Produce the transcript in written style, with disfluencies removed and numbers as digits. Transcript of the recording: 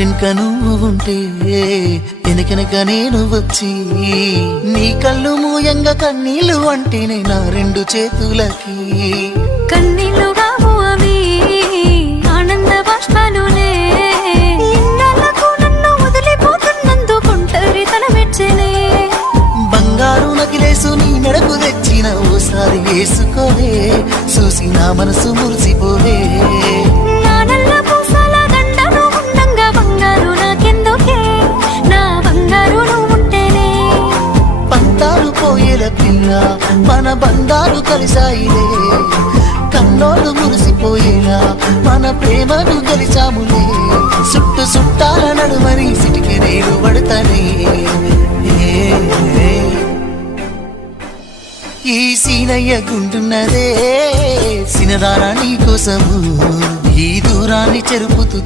ఇంటెనక నువ్వు ఉంటే వెనకెనక నేను వచ్చి నీ కళ్ళు మూయంగా కన్నీళ్ళు అంటేనే నా రెండు చేతులకి కన్నీళ్ళుగావు అవి ఆనంద బాష్పాలులే ఇన్నాళ్ళకు నన్ను వదిలిపోతున్నందుకు ఒంటరితనం మెచ్చనే బంగారు నకిలేసు నీ మెడకు తెచ్చిన ఓసారి వేసుకోవే చూసి నా మనసు మురిసిపోవే నా నల్ల పూసల దండను ఉండంగా బంగారు నాకెందుకే నా బంగారు నువ్వు ఉంటేనే పంతాలు పోయేల పిల్ల మన బంధాలు కలిసాయిలే కన్నోళ్ళు మురిసిపోయేలా మన ప్రేమను గెలిచాములే చుట్టు చుట్టాల నడుమని సిటికి నేను పడతానే ఈ సీనయ్య గుంటున్నదే సినదారా నీ కోసము ఈ దూరాన్ని చెరుపుతూ